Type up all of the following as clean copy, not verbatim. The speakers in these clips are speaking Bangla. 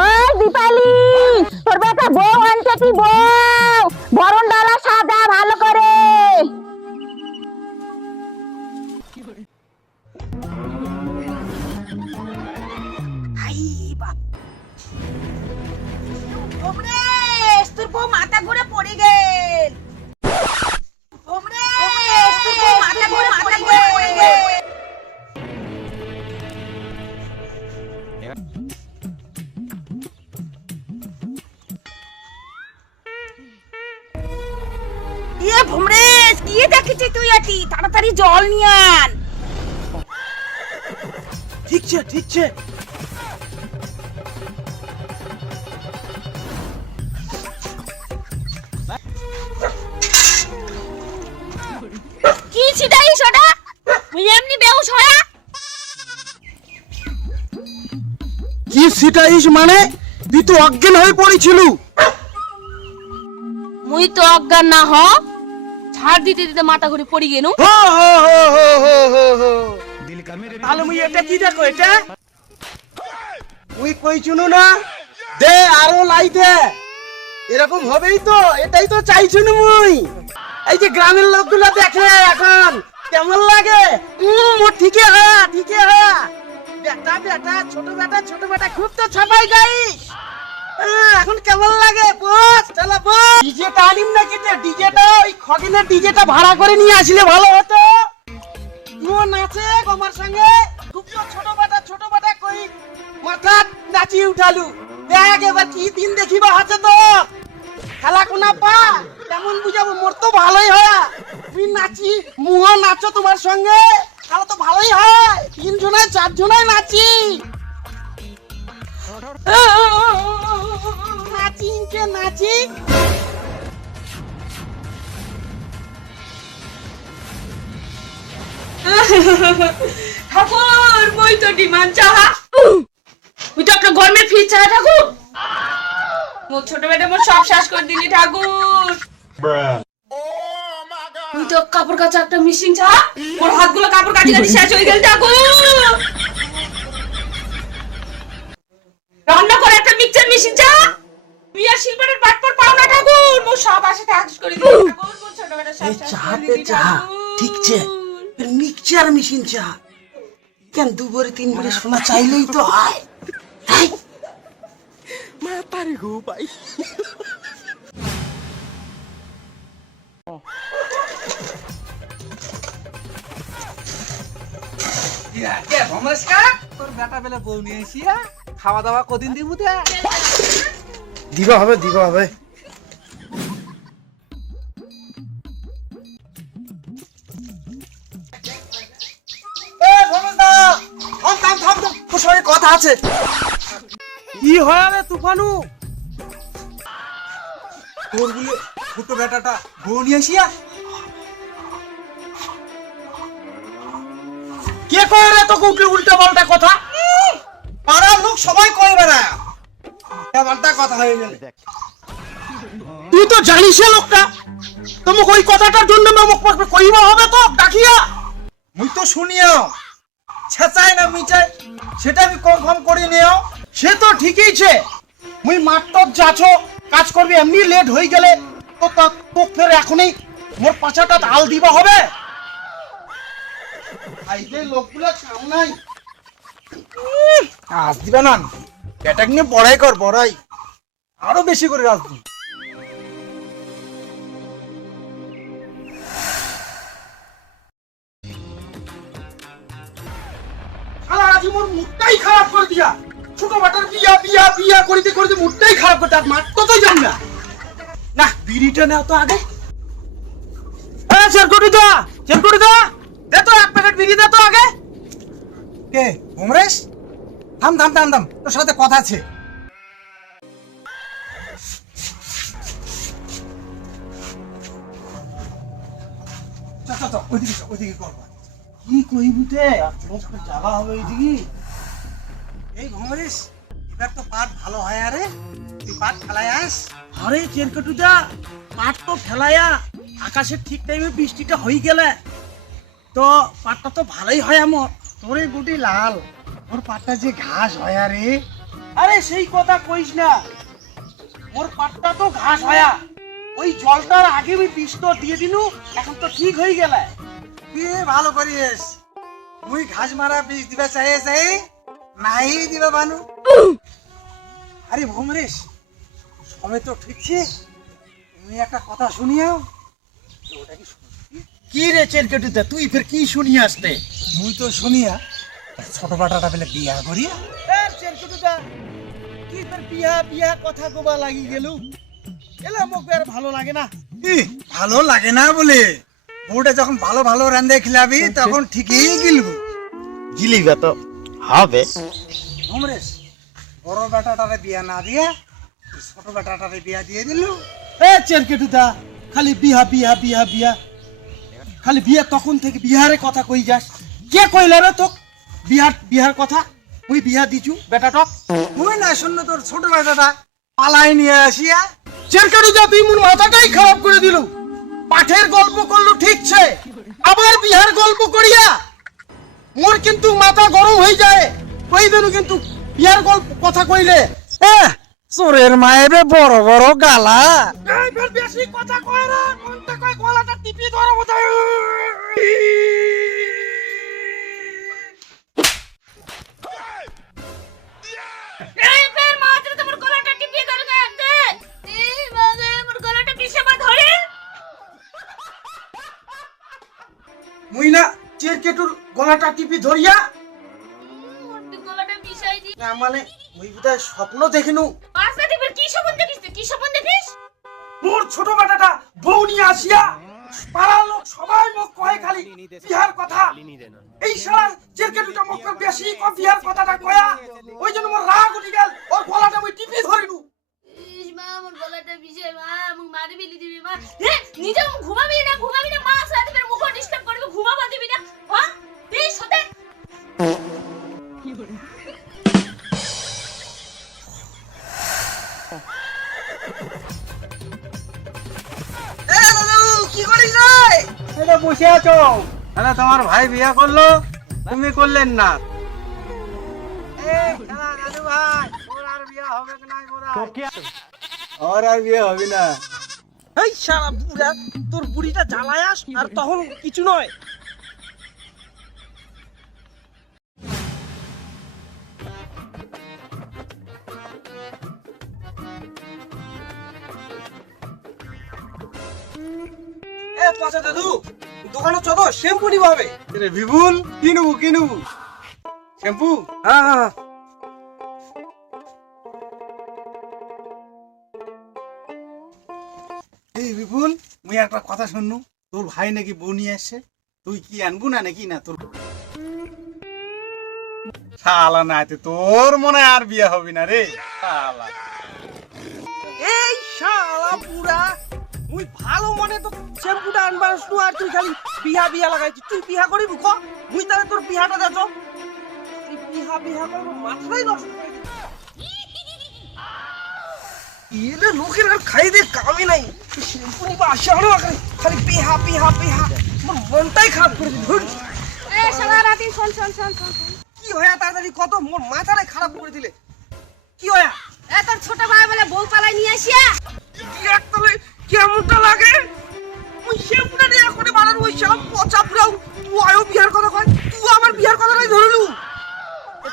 ওই দীপালি, তোর বেটা বউ আনছে কি বউ? বরণ ডালা সাজা ভালো করে। তোর বউ মাথা ঘুরে পড়ে গেল। তোর বউ মাথা ঘুরে পড়ে গেল। ইয়ে ভুমরেশ, কি দেখেছিস তুই? আটি তাড়াতাড়ি জল নিয়ে আন। ঠিক আছে। কি ছিটাইস ওটা? তুই এমনি বেহুশ হয়া? কি সিটাইস মানে? তুই তো অজ্ঞান হয়ে পড়েছিল। মুই তো অজ্ঞান না হ, ছাড় দিতে দিতে মাথা ঘুরে পড়ি গেনু। তাহলে মুই এটা কি দেখো এটা? তুই কইছুনু না দে আরো লাই দে, এরকম হবেই তো, এটাই তো চাইছুনু মুই। এই যে গ্রামের লোকগুলো দেখে এখন কেমন লাগে। মোর ঠিকই হয়া বেটা ছোট বেটা খুব তো ছাপাই গাইস। এখন কেমন লাগে বস? চলো বস। ডিজেটা আনিম না কেটে, ডিজেটা ওই খগিনের ডিজেটা ভাড়া করে নিয়ে আসলে ভালো হতো। তুইও নাচে আমার সঙ্গে। খুব তো ছোট বেটা কই মাথা নাচি উঠালু। দেখ এবার কি দিন দেখিবা আছে তো। খেলা কোনা পা কেমন বুঝাবো? মোর তো ভালোই হয়। তুই নাচি মুহ নাচো তোমার সঙ্গে, তাহলে তো ভালোই হয়। 3 জনায় 4 জনায় নাচি। নাচি ঠাকুর, মই তো ডিমান্ড চাহা। তুই তো একটা গরমের ফ্রিজ চাহা ঠাকুর। মোর ছোট বেটা মোর সব শেষ করে দিলি ঠাকুর। তুই তো কাপড় কাচা একটা মেশিন চাহা। মোর হাতগুলো কাপড় কাচি শেষ হয়ে গেল ঠাকুর। রান্না করে একটা মিক্সচার মেশিন চাহা। তুই আর শিল্পের বাটপর পাও না ঠাকুর। মোর সব আশা শেষ করে দিলি ঠাকুর। মোর ছোট বেটা সব শেষ করে দিলি ঠাকুর। ঠিক আছে, মিক্সচার মেশিন চা কেন 2 বারে 3 বারে শোনা চাইলেই তো হয়। মাতারে গো ভাই। তোর বেটা বেলা বউ নিয়ে এসিয়া খাওয়া দাওয়া কদিন দিব দে? দিবা হবে তোর সঙ্গে কথা আছে। কি হয় রে তুফানু? তোর বলে ছোট বেটাটা বউ নিয়ে এসিয়া কে কয় রে তোকে উল্টা পাল্টা কথা? পাড়ার লোক সবাই কয় বেড়ায় পাল্টা কথা হয়ে গেলে। তুই তো জানিস লোকটা, তোমাকে ওই কথাটার জন্য কইবা হবে তো ডাকিয়া। মুই তো শুনিও ছেচাই না মিচাই সেটা আমি কনফার্ম করে নিও। সে তো ঠিকই ছে, মুই মাত্র যাছো কাজ করবি, এমনি লেট হয়ে গেলে তো তো ফের এখনই মোর পাছাটা আল দিবা হবে। এই যে লোকগুলো কাম নাই। আজ দিবা না, বেটাকে নিয়ে বড়াই আরো বেশি করে রাজ দি। শালা আজ মোর মুডটাই খারাপ করে দিয়া। ছোট বাটার বিয়া করিতে মুডটাই খারাপ করে, তার মাত্র তো জান না। না বিড়িটা নাও তো আগে। চেরকুটি দা দে তো 1 প্যাকেট বিড়ি দে তো আগে। কে ভুমরেশ? থাম তোর সাথে কথা আছে। ওইদিকে করবা। কি কইবুতে লোক জ্বালা হবে এইদিকে। এই ভুমরেশ, এবার তো পাট ভালো হয়। আরে তুই পাট খেলায় আস। আরে চেরকুটিটা পাট তো ফেলায়া আকাশের ঠিক টাইমে বৃষ্টিটা হয়ে গেলে তো পাটটা তো ভালোই হয় আমার। তোর এই গুটি লাল, ওর পাটটা যে ঘাস হয়। আরে আরে সেই কথা কইস না, মোর পাটটা তো ঘাস হয়া, ওই জলটার আগে আমি বিষ তো দিয়ে দিনু, এখন তো ঠিক হয়ে গেলে। তুই ভালো করিস, মুই ঘাস মারা বীজ দিবা চাই নাই দিবা বানু। আরে ভোমরেশ, সবে তো ঠিকছে, তুমি একটা কথা শুনিয়াও। কি রে চেরকেটুতে, তুই ফের কি শুনি আসতে? মুই তো শুনিয়া ছোট বাটাটা পেলে বিয়া করিয়া। চেরকেটুতে কি ফের বিয়া বিয়া কথা কবা লাগি গেলু? এলা মোক আর ভালো লাগে না। ভালো লাগে না বলে, বউটা যখন ভালো ভালো রান্ধে খিলাবি তখন ঠিকই গিলবো। গিলিবা তো হবে। ভোমরেশ, বড় বেটাটারে বিয়া না দিয়া ছোট বেটাটারে বিয়া দিয়ে দিলু। এ চেরকেটুদা, খালি বিহা বিহা বিহা বিয়া, খালি বিয়া তখন থেকে বিহারে কথা কই যাস। কে কইলা রে তোক বিহার বিহার কথা? মুই বিয়া দিছু বেটাটক। মুই না শুনলো তোর ছোট বেটাটা পালাই নিয়ে আসিয়া। চেরকেটুদা, তুই মোর মাথাটাই খারাপ করে দিলু। পাঠের গল্প করলু ঠিকছে, আবার বিহার গল্প করিয়া মোর কিন্তু মাথা গরম হয়ে যায়। কই দিনু কিন্তু বিহার গল্প কথা কইলে। চোরের মায়ের বড় বড় গালা। এই ফের বেশি কথা কয় রে, কোনটা কয় গলাটা টিপি ধরো বোধহয়। এই ফের মাত্র তোমার গলাটা টিপিয়ে ধরে গেছে। এই বাবা আমার গলাটা কিসে বা ধরে? মুই না চেরকেটুর গলাটা টিপি ধরিয়া, ওর গলাটা মিশাই দি। না মানে মুই বোধহয় স্বপ্ন দেখিনু। পাঁচটা টিপের কি স্বপ্ন দেখিস তুই? কি স্বপ্ন দেখিস? মোর ছোট বেটাটা বউ নিয়ে আসিয়া পাড়ার লোক সবাই মুখ কয় খালি বিহার কথা। এই শালা চেরকেটুটা মুখ বেশি কয় বিহার কথাটা কয়া, ওই জন্য মোর রাগ উঠি গেল, ওর গলাটা মুই টিপি ধরিনু। ইস মা আমার গলাটা মিশে মা, মুখ মারি ফেলি দিবি মা। এ নিজে ঘুমাবি না মা সাথে ফের মুখ ডিস্টার্ব করবে, ঘুমাবা দিবি না। হ্যাঁ এই সতে কি করিস? এটা বসে আছো, আরে তোমার ভাই বিয়া করলো, তুমি করলেন না। আর বিয়ে হবে না। এই শালা বুড়া, তোর বুড়িটা জ্বালায়াস আর তখন কিছু নয়। এ পচা দাদু, দোকানে চলো, শ্যাম্পু নিবা হবে। রে বিপুল, কি নেবো শ্যাম্পু? হ্যাঁ এই বিপুল, মুই একটা কথা শুননু, তোর ভাই নাকি বউ নিয়ে আসছে, তুই কি আনবু না নাকি? না তোর শালা না, তোর মনে আর বিয়ে হবে না রে শালা। এই শালা বুড়া, মুই ভালো মনে তো শ্যাম্পুটা আনবার আসলু আর তুই খালি বিহা বিহা লাগাইছিস। তুই বিহা করিবি ক? মুই তাহলে তোর বিহাটা দেছ। বিহা বিহা করবো, মাথাটাই নষ্ট করে দিবি। এলে লোকের আর খাই দে কামই নাই। শ্যাম্পু নিবা আসে হলো খালি বিহা বিহা বিহা, মোর মনটাই খারাপ করে দিবি। এ শালা রাতি শোন শোন শোন শোন। কি হয়া তাড়াতাড়ি কত, মোর মাথাটাই খারাপ করে দিলে। কি হয়া? এ তোর ছোট ভাই বলে বউ পালাই নিয়ে আসিয়া একতলে কেমনটা লাগে? ওই শ্যাম্পুটা নিয়ে এখন বানানো ওই শালা পচা পুরাও। তুই আয়ো বিহার কথা কয়, তুই আমার বিহার কথাটাই ধরলু।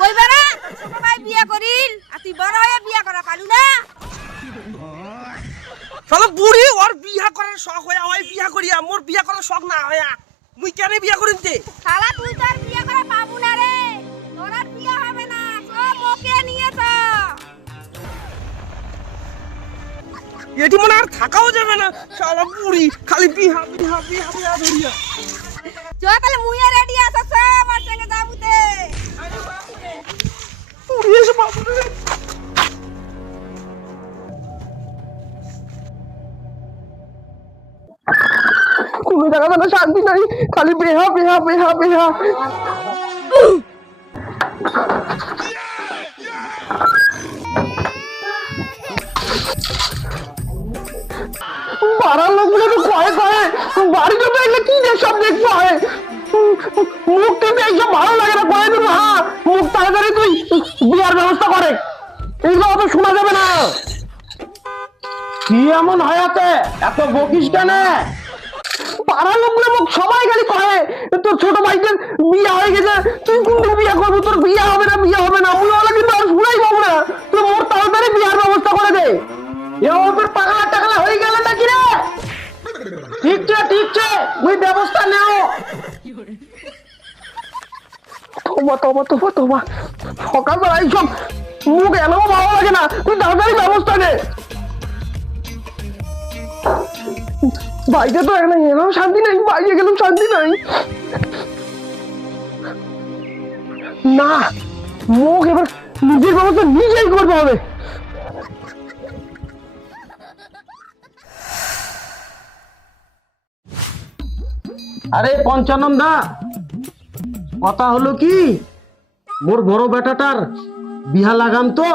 কইবা না ছোট ভাই বিয়া করিল আর তুই বড় হয়ে বিয়া করা পালু না। শালা বুড়ি, ওর বিয়া করার শখ হয়া ওই বিয়া করিয়া, মোর বিয়া করার শখ না হয়া মুই কেন বিয়া করিতে? শালা তুই তো আর বিয়া করা পাবু না রে, তোর আর বিয়া হবে না, সব ওকে নিয়ে তো। এটি মনে আর থাকাও যাবে না। শালা বুড়ি খালি বিহা বিহা বিহা বিহা ধরিয়া। চ তাহলে মুইয়া রেডি আছস আমার সঙ্গে যাবুতে। বুড়ি এসে বাবু রে। তুমি দেখা কোনো শান্তি নাই, খালি বেহা বেহা বেহা বেহা। পাড়ার লোকগুলো তো ভয়ে ভয়ে, বাড়িতে তো এগুলো কি যে সব দেখতে হয়। মুখ টিপে এইসব ভালো লাগে না, করে দিল। হ্যাঁ মুখ তাড়াতাড়ি তুই বিয়ার ব্যবস্থা করে। এইগুলো অত শোনা যাবে না। কি এমন হয়াতে এত বকিস কেন? পাড়ার লোকগুলো মুখ সবাই খালি কহে তোর ছোট ভাইদের বিয়ে হয়ে গেছে, তুই কোনদিন বিয়ে করবি? তোর বিয়ে হবে না, বিয়ে হবে না। ওই ওলা কিন্তু আর শুনাই পাবো না। তুই মোর তাড়াতাড়ি বিয়ার ব্যবস্থা করে দে। এবার তোর পাগলা টাকলা হয়ে গেল নাকি রে? ঠিক ওই ব্যবস্থা নেও। তোমা সকালবেলা এইসব মুখ এলাও ভালো লাগে না। তুই তাড়াতাড়ি ব্যবস্থা নে। বাইরে তো এলাও শান্তি নাই, বাইরে গেলেও শান্তি নাই। না, মুখ এবার নিজের ব্যবস্থা নিজেই করতে হবে। আরে পঞ্চানন দা, কথা হলো কি, মোর বড় বেটাটার বিহা লাগাম তো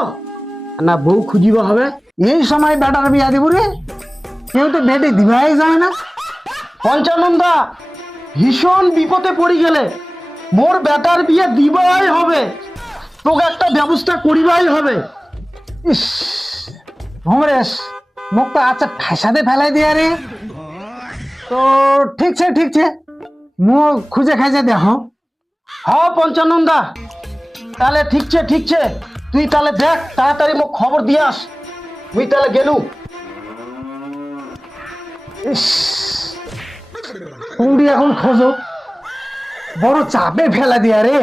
না, বউ খুঁজিবা হবে। এই সময় বেটার বিয়া দিব রে? কেউ তো বেটে দিবাই যায় না। পঞ্চানন দা, ভীষণ বিপদে পড়ে গেলে মোর বেটার বিয়ে দিবাই হবে, তোকে একটা ব্যবস্থা করিবাই হবে। ইস ভমরেশ, মোক তো আচ্ছা ঠাসাতে ফেলাই দিয়া রে। তো ঠিক আছে মুখ খুঁজে খাইজে দেখ। হ পঞ্চানন দা, তাহলে ঠিক আছে, তুই তাহলে দেখ, তাড়াতাড়ি মোক খবর দিয়াস। তুই তাহলে গেলু। তুমি এখন খোঁজো, বড় চাপে ফেলা দিয়া রে।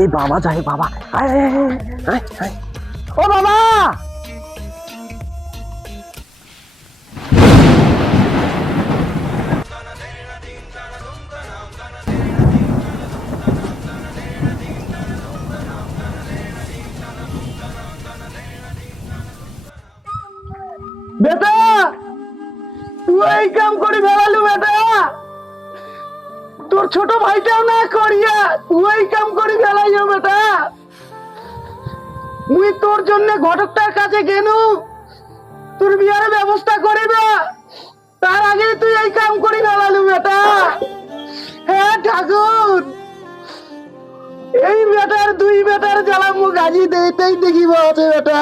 এই বাবা যায়, বাবা ও বাবা, বেটা তুই এই কাম করে বেড়ালু বেটা, তোর ছোট ভাইটাও না করিয়া তুই এই কাম করে বেড়াইও বেটা। মুই তোর জন্য ঘটকটার কাছে গেনু তোর বিয়ার ব্যবস্থা করিবা, তার আগে তুই এই কাম করে বেড়ালু বেটা। হ্যাঁ ঠাকুর, এই বেটার দুই বেটার জ্বালা মুখ আজি দেইতেই দেখিব বেটা।